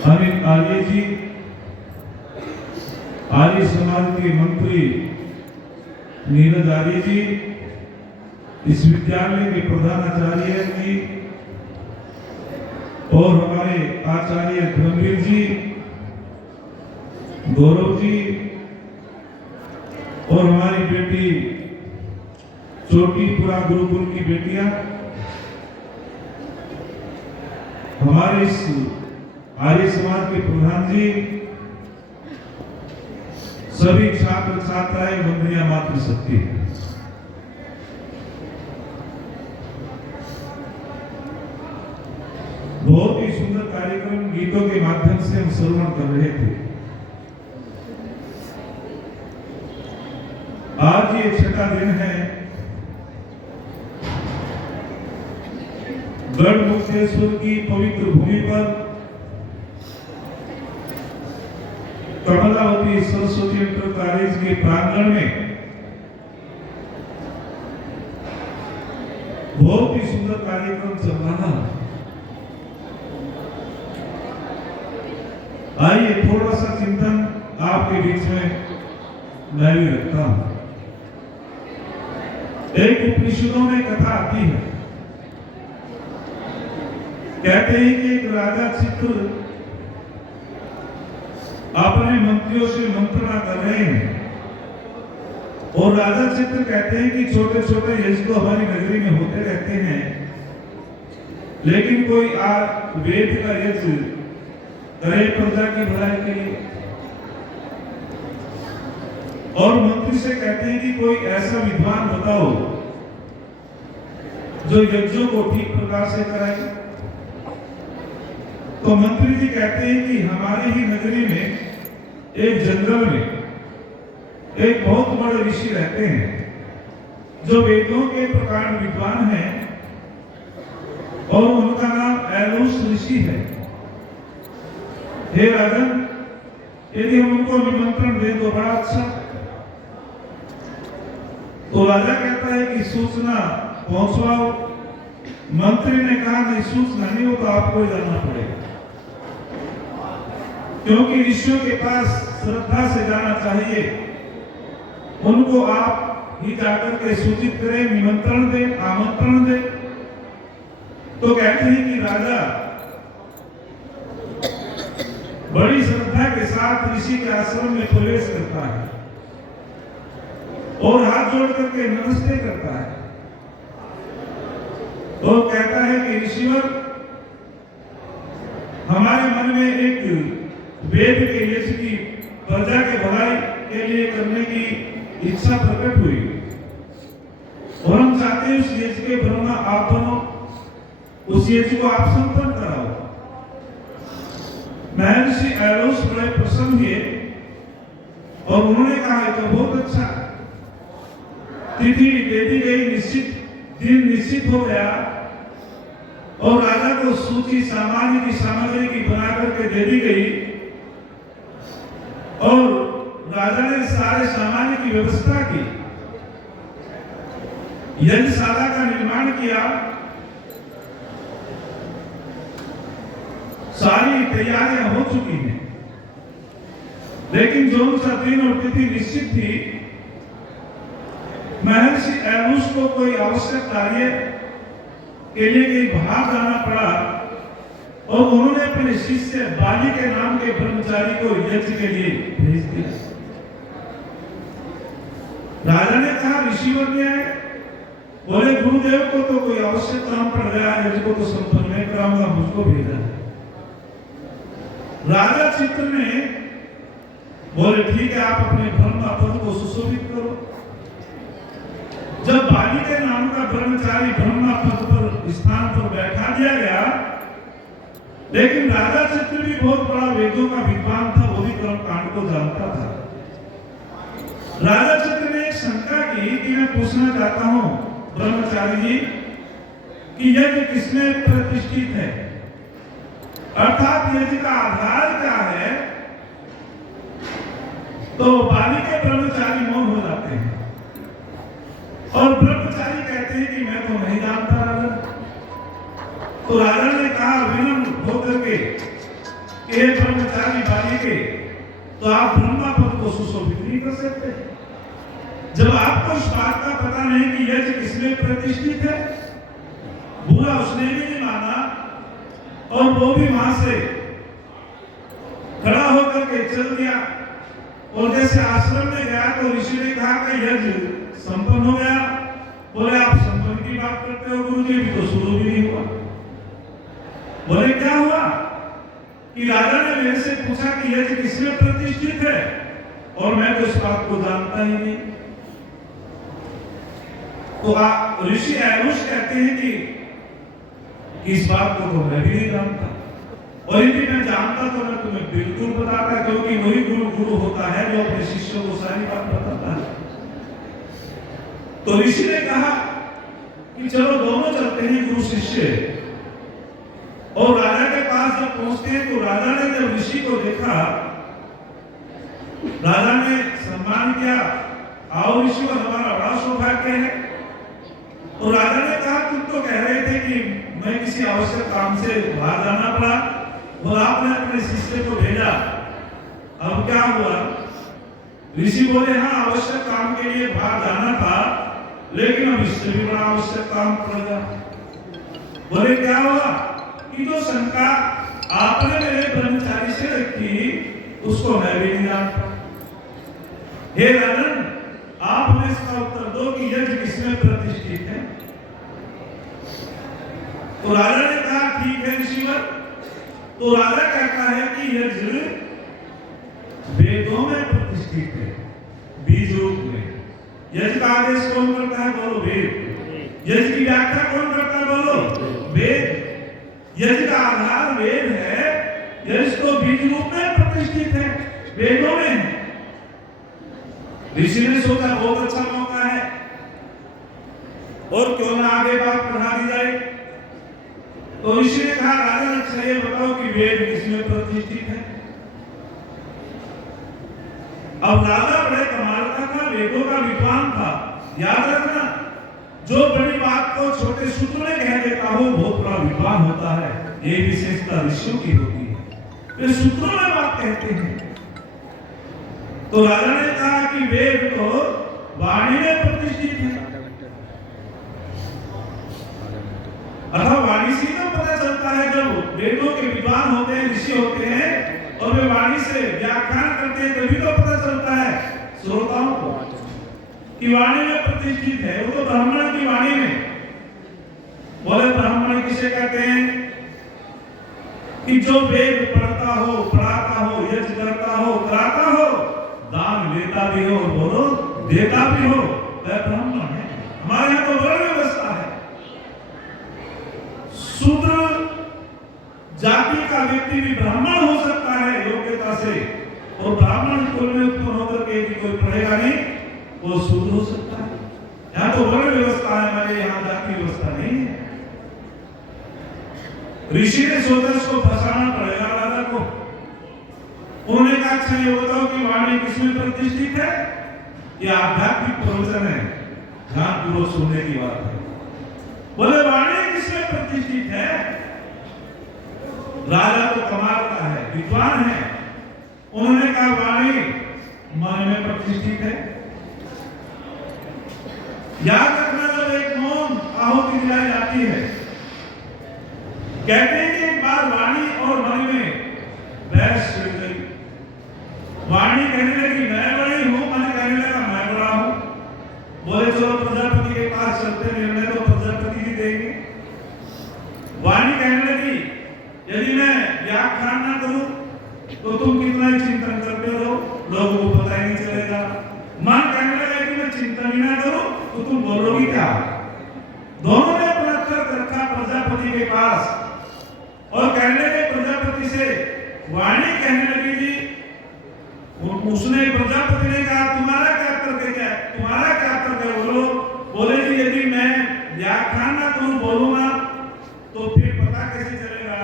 अनिल आर्य जी, आर्य समाज के मंत्री नीरज आर्य जी, इस विद्यालय के प्रधानाचार्य जी और हमारे आचार्य धर्मवीर जी, गौरव जी और हमारी बेटी चोटीपुरा गुरुकुल की बेटियां, हमारे इस आर्य समाज के प्रधान जी, सभी छात्र छात्राएं, वंदनीय मातृशक्ति। बहुत ही सुंदर कार्यक्रम गीतों के माध्यम से हम श्रवण कर रहे थे। आज ये छठा दिन है गढ़मुक्तेश्वर की पवित्र भूमि पर कमलावती सरस्वती इंटर कॉलेज के प्रांगण में बहुत ही सुंदर कार्यक्रम चल रहा है। आइए थोड़ा सा चिंतन आपके बीच में मैं भी रखता हूं। एक उपनिषदों में कथा आती है, कहते हैं कि एक राजा चित्र अपने मंत्रियों से मंत्रणा कर रहे हैं और राजा चित्र कहते हैं कि छोटे छोटे यज्ञ तो हमारी नगरी में होते रहते हैं, लेकिन कोई वेद का यज्ञ करे प्रजा की भलाई के लिए। और मंत्री से कहते हैं कि कोई ऐसा विद्वान बताओ जो यज्ञों को ठीक प्रकार से कराए। तो मंत्री जी कहते हैं कि हमारी ही नगरी में एक जंगल में एक बहुत बड़े ऋषि रहते हैं जो वेदों के प्रकांड विद्वान हैं और उनका नाम एलोस ऋषि है। हे राजन, यदि हम उनको निमंत्रण दें तो बड़ा अच्छा। तो राजा कहता है कि सूचना पहुंचवाओ। मंत्री ने कहा नहीं, सूचना नहीं हो तो आपको जाना पड़ेगा, क्योंकि ऋषियों के पास श्रद्धा से जाना चाहिए। उनको आप ही जाकर के सूचित करें, निमंत्रण दें, आमंत्रण दें। तो कहते हैं कि राजा बड़ी श्रद्धा के साथ ऋषि के आश्रम में प्रवेश करता है और हाथ जोड़ करके नमस्ते करता है। तो कहता है कि ऋषिवर, हमारे मन में एक वेद के यज्ञ की प्रजा के भलाई के लिए करने की इच्छा प्रकट हुई और हम चाहते हैं उस यज्ञ के ब्रह्मा आप बनो, उस यज्ञ को आप संपन्न कराओ। महर्षि एलोस बड़े प्रसन्न हुए और उन्होंने कहा तो बहुत अच्छा, तिथि दे दी गई, निश्चित दिन निश्चित हो गया और राजा को सूची सामान्य की सामग्री की बना करके दे दी गई और राजा ने सारे सामान्य की व्यवस्था की, यज्ञशाला का निर्माण किया, सारी तैयारियां हो चुकी हैं। लेकिन जो सा दिन और तिथि निश्चित थी, महर्षि एलोस को कोई आवश्यक कार्य के लिए कहीं बाहर जाना पड़ा और उन्होंने अपने शिष्य बाली के नाम के ब्रह्मचारी को यज्ञ के लिए भेज दिया। राजा ने कहा ऋषिवर ने आए, बोले गुरुदेव को तो कोई आवश्यक काम पड़ गया है, यज्ञ को तो संपन्न नहीं कराऊंगा, मुझको भेजा है। राजा चित्र ने बोले ठीक है, आप अपने ब्रह्मा पद को सुशोभित करो। जब बाली के नाम का ब्रह्मचारी ब्रह्मा पद पर स्थान पर बैठा दिया गया, लेकिन राजा चित्र भी बहुत बड़ा वेदों का विद्वान था, वो भी कर्म कांड को जानता था। राजा चित्र ने एक शंका की कि मैं पूछना चाहता हूं ब्रह्मचारी जी कि यज्ञ किसमें प्रतिष्ठित है, अर्थात यज्ञ का आधार क्या है। तो बाली के ब्रह्मचारी मौन हो जाते हैं और ब्रह्मचारी कहते हैं कि मैं तो नहीं जानता राजा। तो राजा ने कहा विनम्र होकर के कि हे ब्रह्मचारी बालिके, तो आप ब्रह्मा पद को सुशोभित नहीं कर सकते। जब आपको इस बात का पता नहीं कि यज्ञ किसमें प्रतिष्ठित है, बुरा उसने भी नहीं माना और वो भी वहां से खड़ा होकर के चल दिया। और जैसे आश्रम में गया तो ऋषि ने कहा कि यज्ञ संपन्न हो गया। बोले आप संपन्न की बात करते हो गुरु जी, भी तो शुरू भी नहीं हुआ। बोले क्या हुआ कि राजा ने मेरे से पूछा कि यज्ञ किसमें प्रतिष्ठित है और मैं तो इस बात को जानता ही नहीं। तो ऋषि आयुष कहते हैं कि इस बात को तो मैं भी नहीं जानता, और यदि मैं जानता तो मैं तुम्हें बिल्कुल बताता, क्योंकि वही गुरु होता है जो अपने शिष्यों को सारी बात बताता है। तो ऋषि ने कहा कि चलो दोनों चलते हैं गुरु शिष्य। और राजा के पास जब पहुंचते हैं तो राजा ने जब ऋषि को देखा, राजा ने सम्मान किया, आओ ऋषि, और हमारा बड़ा सौभाग्य है। और राजा ने कहा तुम तो कह रहे थे कि मैं किसी आवश्यक काम से बाहर जाना पड़ा और आपने अपने शिष्य को भेजा, अब क्या हुआ? ऋषि बोले हाँ, आवश्यक काम के लिए बाहर जाना था, लेकिन अब इससे भी बड़ा आवश्यक काम पड़ेगा। बोले क्या हुआ? कि जो शंका आपने मेरे ब्रह्मचारी से रखी उसको मैं भी नहीं जानता। हे राजन, आप हमें इसका उत्तर दो कि यज्ञ किसमें प्रतिष्ठित है। तो राजा ने कहा ठीक है ऋषिवर। तो राजा कहता है कि यज्ञ वेदों में प्रतिष्ठित है, बीज रूप में। यज्ञ का आदेश कौन करता है? बोलो वेद। यज्ञ की व्याख्या कौन करता है? बोलो वेद। यज्ञ का आधार वेद है, यज्ञ तो बीज रूप में प्रतिष्ठित है, वेदों में है। ऋषि ने सोचा बहुत अच्छा मौका है, और क्यों ना आगे बात बढ़ा दी जाए। तो ऋषि ने कहा राजा अच्छा ये बताओ कि वेद किसमें प्रतिष्ठित है। अब राजा बड़े कमाल का था, वेदों का विद्वान था। याद रखना, जो बड़ी बात को छोटे सूत्र में कह देता हो वो बड़ा विद्वान होता है। ये विशेषता ऋषियों की होती है, वे सूत्रों में बात कहते हैं। तो राजा ने कहा कि वेद तो वाणी में प्रतिष्ठित है, अथवा वाणी से तो पता चलता है। जब वेदों के विद्वान होते हैं, ऋषि होते हैं, और वे वाणी से व्याख्यान करते हैं, तभी तो पता चलता है श्रोताओं को कि वाणी में प्रतिष्ठित है। वो तो ब्राह्मण की वाणी में। बोले ब्राह्मण किसे कहते हैं? कि जो वेद पढ़ता हो, पढ़ाता हो, यज्ञ करता हो, कराता हो, दान लेता भी हो, बोलो देता भी हो, वह ब्राह्मण है। हमारे यहाँ तो वर्ण व्यवस्था है। शूद्र जाति का व्यक्ति भी ब्राह्मण हो सकता है योग्यता से, और ब्राह्मण कुल में उत्पन्न होकर के कोई पढ़ेगा नहीं, वो शूद्र हो सकता है। यहाँ तो वर्ण व्यवस्था है, हमारे यहाँ जाति व्यवस्था नहीं है। ऋषि ने सोचा इसको फंसाना पड़ेगा राजा को। उन्होंने कहा अच्छा ये बताओ कि वाणी किसमें प्रतिष्ठित है। ये आध्यात्मिक प्रवचन है, ध्यान पूर्वक सुनने की बात है। बोले वाणी किसमें प्रतिष्ठित है। राजा तो कमाल का है, विद्वान है। उन्होंने कहा वाणी मन में प्रतिष्ठित है। याद रखना, जब एक मौन आहुति दिलाई जाती है, कहते हैं कि एक बार वाणी और मन में बहस छिड़ गई। वाणी कहने लगी मैं बड़ी हूं, मन कहने लगा मैं बड़ा हूं। बोले चलो प्रजापति के पास चलते, निर्णय तो प्रजापति ही देंगे। वाणी कहने लगी यदि मैं व्याख्यान ना करूं तो तुम कितना ही चिंतन करते हो, लोगों को पता ही नहीं चलेगा। मन कहने लगा कि मैं चिंतन ही ना करूं तो तुम बोलोगी क्या। दोनों ने अपना तर्क रखा प्रजापति के पास, और कहने लगे प्रजापति से, वाणी कहने लगी जी, उसने प्रजापति ने कहा तुम्हारा क्या तर्क है, तुम्हारा क्या तर्क है बोलो। बोले जी यदि मैं व्याख्यान ना करूं, बोलूंगा तो फिर पता कैसे चलेगा।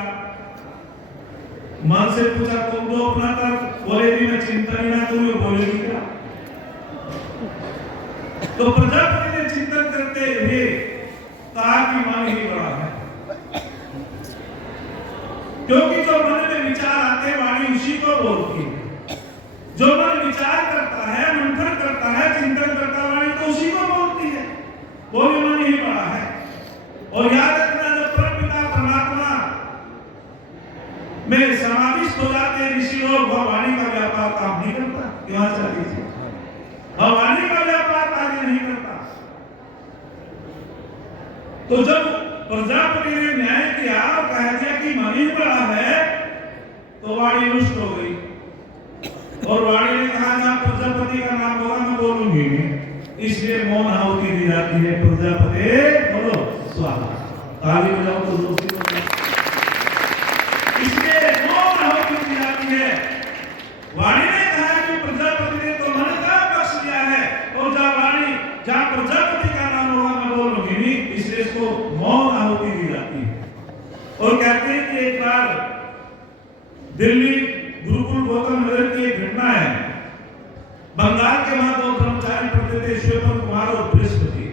मन से पूछा तुम दो अपना तर्क। बोले जी मैं चिंतन ही ना करूं, बोलेगी क्या। तो प्रजापति ने चिंतन करते हुए कहा कि मन ही बड़ा है, क्योंकि जो मन में विचार आते हैं वाणी उसी को बोलती है। जो मन विचार करता है, मंथन करता है, चिंतन करता है, वाणी तो उसी को बोलती है। वो भी मन ही बड़ा है। और याद रखना, जब परमपिता परमात्मा में समाविष्ट हो जाते हैं ऋषि लोग, वह वाणी का व्यापार काम नहीं करता। क्यों चला लीजिए, वह वाणी का व्यापार कार्य नहीं करता। तो जब प्रजापति ने न्याय किया और कह दिया कि मन ही बड़ा है, तो वाणी रुष्ट हो गई। और वाणी ने कहा, जहां प्रजापति का नाम होगा मैं बोलूंगी नहीं, इसलिए मौन आहुति दी जाती है। प्रजापति बोलो स्वाहा, ताली बजाओ तो जोशी बजाओ। इसलिए मौन आहुति दी जाती है। वाणी ने कहा कि प्रजापति ने तो मन का पक्ष लिया है, और जहां प्रजापति का नाम होगा मैं बोलूंगी नहीं, इसलिए इसको मौन आहुति दी जाती है। और कहते हैं कि एक बार दिल्ली गुरुकुल गौतम नगर की एक घटना है। बंगाल के वहां दो ब्रह्मचारी पढ़ते थे, श्वेतन कुमार और बृहस्पति।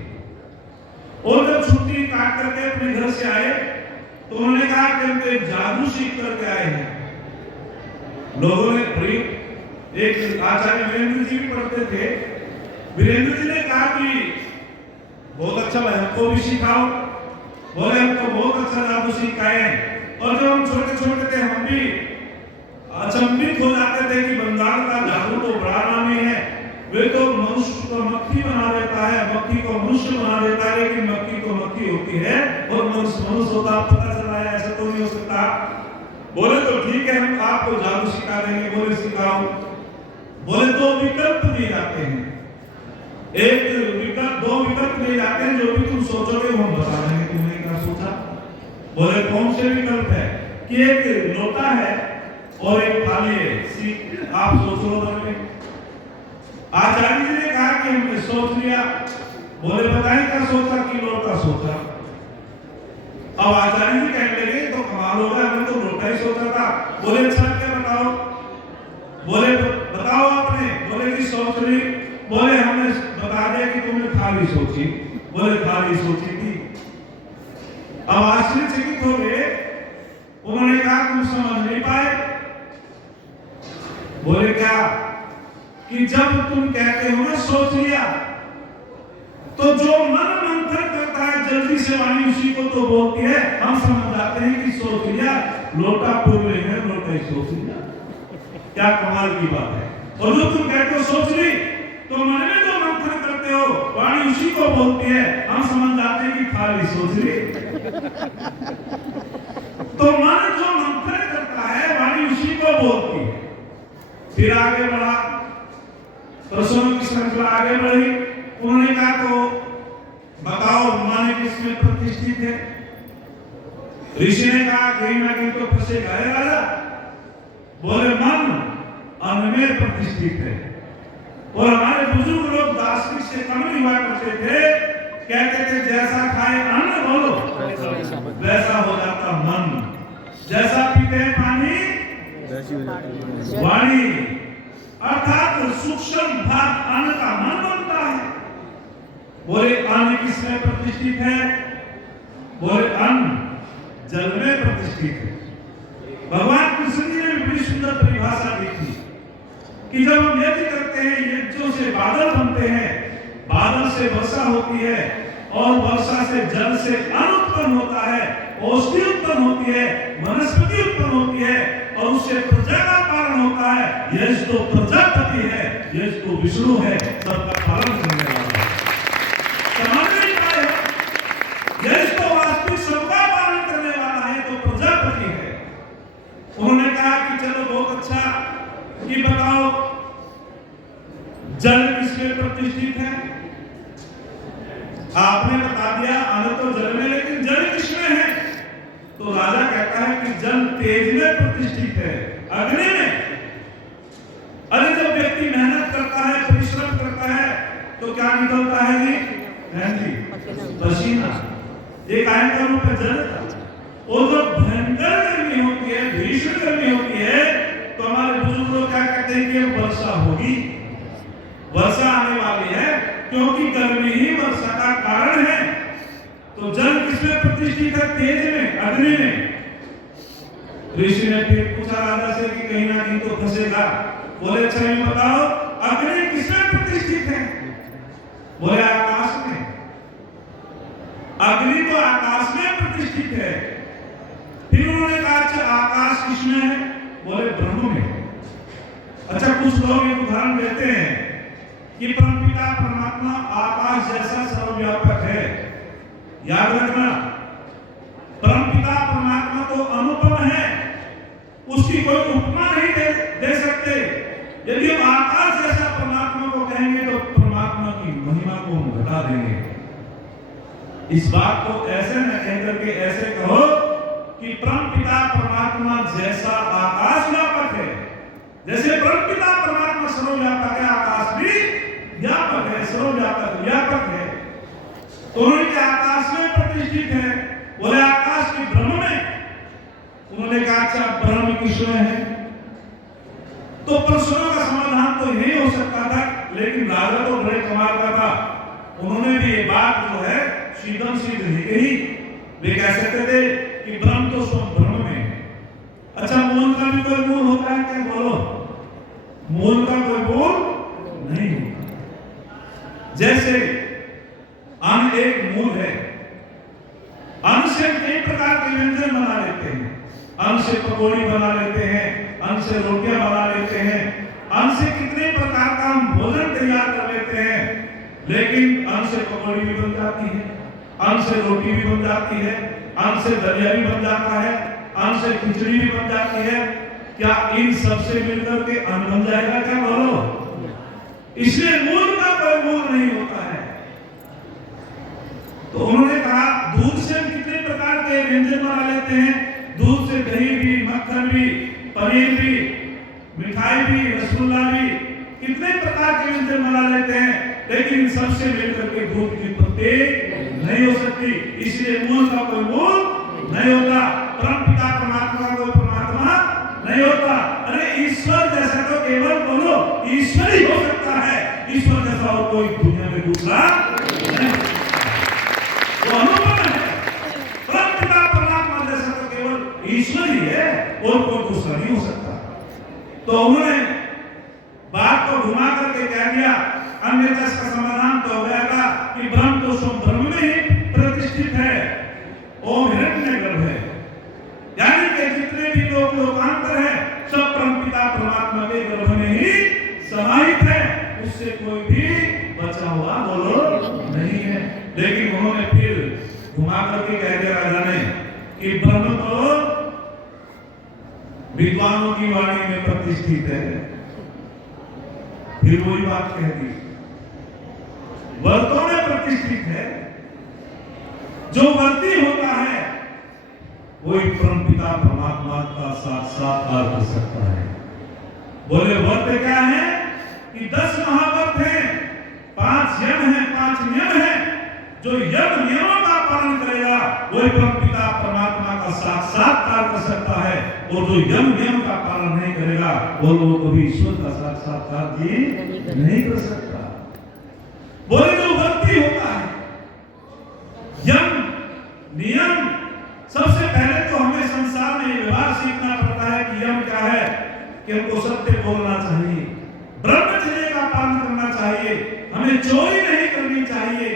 और जब छुट्टी काट करके अपने घर से आए तो उन्होंने कहा कि हम तो एक जादू सीख करके आए हैं। लोगों ने एक आचार्य वीरेंद्र जी भी पढ़ते थे। वीरेंद्र जी ने कहा कि बहुत अच्छा भाई, हमको भी सिखाओ। बोले हमको बहुत अच्छा जादू सिखाए। और जब हम छोटे छोटे थे, हम भी अचंभित हो जाते थे कि बंगाल का जादू तो बड़ा नामी है। वे तो मनुष्य को मक्खी बना देता है, मक्खी को मनुष्य बना देता है, लेकिन मक्खी तो मक्खी होती है और मनुष्य मनुष्य होता। पता चला है ऐसा तो नहीं हो सकता। बोले तो ठीक है, हम आपको जादू सिखा देंगे। बोले सिखाओ। बोले दो विकल्प दिए जाते हैं, एक विकल्प, दो विकल्प दिए जाते हैं, जो भी तुम सोचोगे वो हम बता देंगे। तुमने क्या सोचा? बोले कौन से विकल्प है? कि एक लोटा है और एक थाली है, आप सोच लो। आचार्य जी ने कहा कि हमने सोच लिया। बोले बताएं क्या सोचा? कि लोटा सोचा। अब आचार्य जी कहने लगे तो कमाल होगा, हमने तो लोटा ही सोचा था। बोले अच्छा क्या बताओ? बोले बताओ आपने? बोले कि सोच ली। बोले हमने बता दिया कि तुमने थाली सोची। बोले थाली सोची थी। अब आश्चर्यचकित हो गए। उन्होंने कहा तुम समझ नहीं पाए। बोले क्या? कि जब तुम कहते हो ना सोच लिया, तो जो मन मंथन करता है जल्दी से वाणी उसी को तो बोलती है। हम समझ जाते हैं कि सोच लिया, लोटा पूरे है, लोटा ही सोच लिया। क्या कमाल की बात है। और जो तुम कहते हो सोच ली, तो मन में जो मंथन करते हो वाणी उसी को बोलती है। हम समझ जाते हैं कि थाली सोच ली। तो मन जो मंथन करता है वाणी उसी को बोलती है। फिर आगे बढ़ा, प्रश्नों की श्रृंखला आगे बढ़ी। उन्होंने कहा तो बताओ मन किसमें प्रतिष्ठित है? ऋषि ने कहा कहीं ना कहीं तो फंसेगा राजा। बोले मन अन्न में प्रतिष्ठित है। और हमारे बुजुर्ग लोग दार्शनिक से कम नहीं हुआ करते थे, कहते थे जैसा खाए अन्न बोलो वैसा हो जाता मन, जैसा पीते हैं पानी वाणी। अर्थात सूक्ष्म भाग अन्न का मन बनता है। बोले अन्न किसमें प्रतिष्ठित है? बोले अन्न जल में प्रतिष्ठित है। भगवान कृष्ण जी ने बड़ी सुंदर परिभाषा दी थी कि जब हम यज्ञ करते हैं, यज्ञों से बादल बनते हैं, बादल से वर्षा होती है, और वर्षा से जल से अन्न उत्पन्न होता है, औषधि उत्पन्न होती है, वनस्पति उत्पन्न होती है, और उससे प्रजा का पालन होता है। यश तो प्रजापति है, यश तो विष्णु है, सबका पालन करने वाला है। समझ नहीं पाए? यश तो वास्तविक सबका पालन करने वाला है, तो प्रजापति है। उन्होंने कहा कि चलो बहुत अच्छा, कि बताओ जल किसमें प्रतिष्ठित है? आपने बता दिया अन्न तो जल में, लेकिन जल किसमें है? तो राजा कहता है कि जल तेज में प्रतिष्ठित है, अग्नि में। अरे जब व्यक्ति मेहनत करता है, परिश्रम करता है, तो क्या निकलता है जी? पसीना। एक आयन का रूप है जल का। और जब भयंकर गर्मी होती है, भीषण गर्मी होती है, तो हमारे बुजुर्ग लोग क्या कहते हैं कि वर्षा होगी, वर्षा आने वाली है, क्योंकि गर्मी ही वर्षा का कारण है। तो जल किसमें प्रतिष्ठित है? तेज में, अग्नि में। ऋषि ने फिर पूछा राजा से कि कहीं ना कहीं तो फंसेगा। बोले अच्छा ये बताओ अग्नि किसमें प्रतिष्ठित है? बोले आकाश में। अग्नि तो आकाश में प्रतिष्ठित है। फिर उन्होंने कहा अच्छा आकाश किसमें है? बोले ब्रह्म में। अच्छा कुछ लोग एक उदाहरण देते हैं कि परमपिता परमात्मा आकाश जैसा सर्वव्यापक है। याद रखना परमपिता परमात्मा तो अनुपम है, उसकी कोई उपमा नहीं दे सकते। यदि हम आकाश जैसा परमात्मा को कहेंगे तो परमात्मा की महिमा को हम घटा देंगे। इस बात को ऐसे न कह करके ऐसे कहो कि परमपिता परमात्मा जैसा आकाश व्यापक है। जैसे परमपिता परमात्मा सर्वव्यापक है, आकाश भी व्यापक है, सर्वव्यापक व्यापक है। तो उन्होंने आकाश में प्रतिष्ठित है। बोले आकाश की ब्रह्म में। उन्होंने कहा अच्छा ब्रह्म किसमें है? तो प्रश्नों का समाधान तो यही हो सकता था, लेकिन राजा तो बड़े कमाल का था। उन्होंने भी ये बात जो है सीधम सीध नहीं कही। वे कह सकते थे कि ब्रह्म तो स्वयं ब्रह्म में है। अच्छा मूल का भी कोई मूल होता है क्या? बोलो मूल का कोई मूल नहीं होता। जैसे अन्न एक मूल है, अन्न से कई प्रकार के व्यंजन बना लेते हैं। अन्न से पकौड़ी बना लेते हैं, अन्न से रोटियां बना लेते हैं, अन्न से कितने प्रकार का हम भोजन तैयार कर लेते हैं। लेकिन अन्न से पकौड़ी भी बन जाती है, अन्न से रोटी भी बन जाती है, अन्न से दलिया भी बन जाता है, अन्न से खिचड़ी भी बन जाती है। क्या इन सब से मिलकर के अन्न बन जाएगा क्या? बोलो। इसलिए मूल का कोई मूल नहीं होता है। तो उन्होंने कहा दूध से हम कितने प्रकार के व्यंजन बना लेते हैं। दूध से दही भी, मक्खन भी, पनीर भी, मिठाई भी, रसगुल्ला भी, कितने प्रकार के व्यंजन बना लेते हैं। लेकिन इन सबसे मिलकर के दूध की उत्पत्ति नहीं हो सकती। इसलिए मूल का कोई मूल नहीं होता। परमपिता परमात्मा का कोई परमात्मा नहीं होता। अरे ईश्वर जैसा तो केवल बोलो ईश्वर ही हो सकता है। ईश्वर जैसा और कोई दुनिया में दूसरा नहीं। वो अनुपम है। परमपिता परमात्मा जैसा तो केवल ईश्वर ही है और कोई दूसरा नहीं हो सकता। तो उन्होंने बात को घुमा करके कह दिया, अन्यथा इसका समाधान तो हो गया कि ब्रह्म तो स्वयं ब्रह्म में ही प्रतिष्ठित है, ओम हिरण्यगर्भ है। यानी कि जितने भी लोग लोकांतर है सब परमपिता परमात्मा के गर्भ में ही समाहित है। उससे कोई भी बचा हुआ बोलो नहीं है। लेकिन उन्होंने फिर घुमा करके कह दिया राजा ने कि ब्रह्म तो विद्वानों की वाणी में प्रतिष्ठित है। फिर वही बात कह दी, वर्तों में प्रतिष्ठित है। जो वर्ती होता है वही परमपिता परमात्मा का साक्षात्कार कर सकता है। बोले वर्त क्या है कि 10 महावर्त हैं, 5 यम हैं, 5 नियम हैं। जो यम नियमों का पालन करेगा वही परमपिता परमात्मा का साक्षात्कार कर सकता है। और जो यम नियम का पालन नहीं करेगा वो कभी ईश्वर का साक्षात्कार भी नहीं कर सकता। बोले जो वर्ती होता है, यम नियम, सबसे पहले तो हमें संसार में व्यवहार सीखना पड़ता है कि यम क्या है कि हमको सत्य बोलना चाहिए, ब्रह्मचर्य का पालन करना चाहिए, हमें चोरी नहीं करनी चाहिए,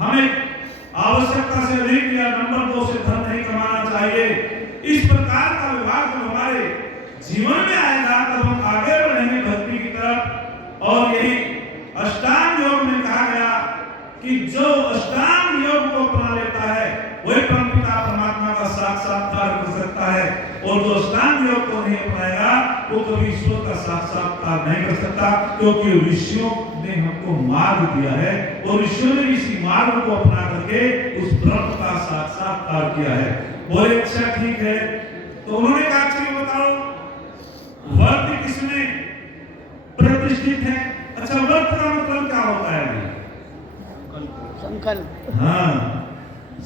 हमें आवश्यकता से अधिक या नंबर 2 से धन नहीं कमाना चाहिए। इस प्रकार का व्यवहार जब हमारे जीवन में आएगा तब हम आगे बढ़ेंगे भक्ति की तरफ। और यही अष्टांग योग में कहा गया कि जो अष्टांग योग को अपना लेता है वही परमपिता परमात्मा का साक्षात्कार कर सकता है। और जो अष्टांग योग को नहीं अपनाएगा वो कभी ईश्वर का साक्षात्कार नहीं कर सकता, क्योंकि ऋषियों ने हमको मार्ग दिया है और ऋषियों ने इसी मार्ग को अपना करके उस ब्रह्म का साक्षात्कार किया है। बोले अच्छा ठीक है। तो उन्होंने कहा कि बताओ वर्त किसमें प्रतिष्ठित है? अच्छा वर्त का मतलब क्या होता है? संकल्प। हाँ,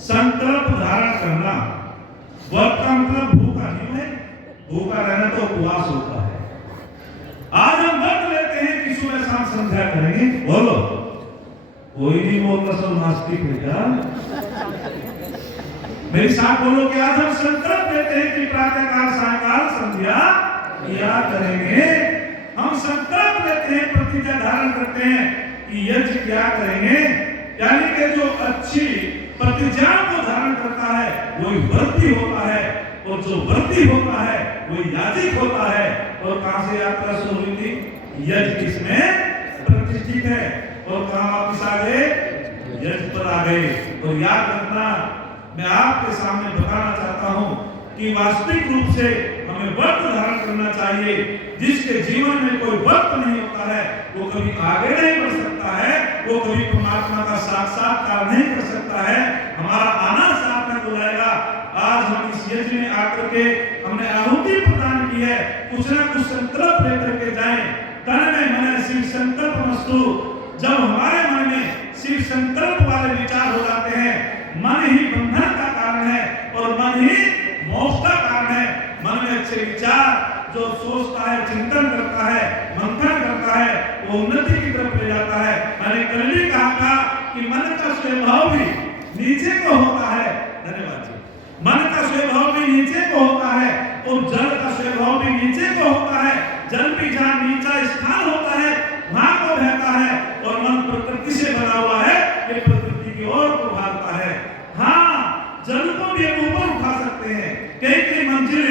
संकल्प धारण करना। वर्त का मतलब भूखा नहीं है, भूखा रहना तो उपवास होता है। आज हम वर्त लेते हैं कि सुबह शाम संध्या करेंगे, बोलो कोई नहीं बोलता, सब नास्तिक है क्या? मेरे साथ बोलो कि आज हम संकल्प लेते हैं कि प्रातःकाल सायंकाल संध्या किया करेंगे। हम संकल्प लेते हैं, प्रतिज्ञा धारण करते हैं कि यज्ञ क्या करेंगे। यानी कि जो अच्छी प्रतिज्ञा को धारण करता है वही व्रती होता है, और जो व्रती होता है वही याजिक होता है। और कहां से यात्रा शुरू हुई थी? यज्ञ इसमें प्रतिष्ठित है। और कहां वापिस आ गए? यज्ञ पर आ गए। और याद रखना, मैं आपके सामने बताना चाहता हूं कि वास्तविक रूप से हमें व्रत धारण करना चाहिए। जिसके जीवन में कोई व्रत नहीं होता है वो कभी आगे नहीं बढ़ सकता है, वो कभी परमात्मा का साक्षात्कार नहीं कर सकता है। हमारा आना साथ में बुलाएगा। आज हम इस यज्ञ में आकर के हमने आहुति प्रदान की है, कुछ ना कुछ संकल्प लेकर के जाएं। तन में मन शिव संकल्प मस्तु। जब हमारे मन में शिव संकल्प वाले विचार हो जाते हैं, मन ही बंधन का कारण है और मन ही मोक्ष का कारण है। मन में अच्छे विचार जो सोचता है, चिंतन करता है, मंथन करता है, वो उन्नति की तरफ ले जाता है। मैंने कल भी कहा था कि मन का स्वभाव भी नीचे को होता है। धन्यवाद जी। मन का स्वभाव भी नीचे को होता है और जल का स्वभाव भी नीचे को होता है। जल भी जहाँ नीचा स्थान होता है वहां को बहता है, और मन प्रकृति से बना हुआ है, ये प्रकृति की ओर को भागता है। हाँ, जल को भी ऊपर उठा सकते हैं। कई मंजिल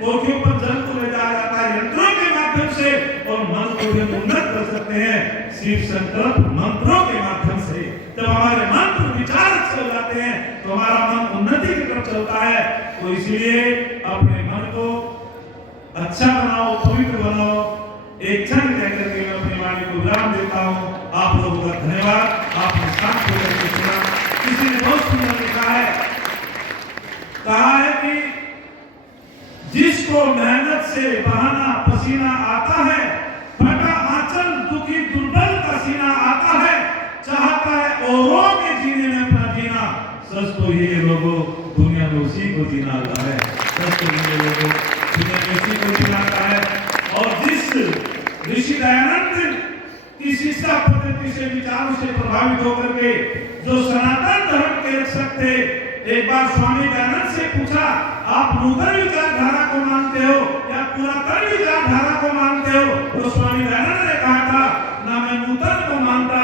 कोठियों पर जल को ले जाया जाता है यंत्रों के माध्यम से, और मन को भी उन्नत कर सकते हैं शिव संकल्प मंत्रों के माध्यम से। जब हमारे मंत्र विचार अच्छे हो जाते हैं तो हमारा मन उन्नति की तरफ चलता है। तो इसलिए अपने मन को अच्छा बनाओ, पवित्र बनाओ। एक क्षण कहकर के मैं अपनी वाणी को विराम देता हूँ। आप लोगों का धन्यवाद। आपने शांत होकर के सुना। किसी ने बहुत सुंदर लिखा है, कहा है कि जिसको मेहनत से बहाना पसीना आता है, फटा आंचल दुखी दुर्बल का सीना आता है, चाहता है औरों के जीने में अपना जीना। सच तो ये लोगों दुनिया में उसी को जीना आता है। सच तो ये लोगों दुनिया में उसी को जीना आता है। और जिस ऋषि दयानंद की शिक्षा पद्धति से, विचारों से प्रभावित होकर के जो सनातन धर्म के रक्षक थे, एक बार स्वामी दयानंद से पूछा, आप नूतन विचारधारा को मानते हो या पुरातन विचारधारा को मानते हो? तो स्वामी दयानंद ने कहा था, ना मैं नूतन को मानता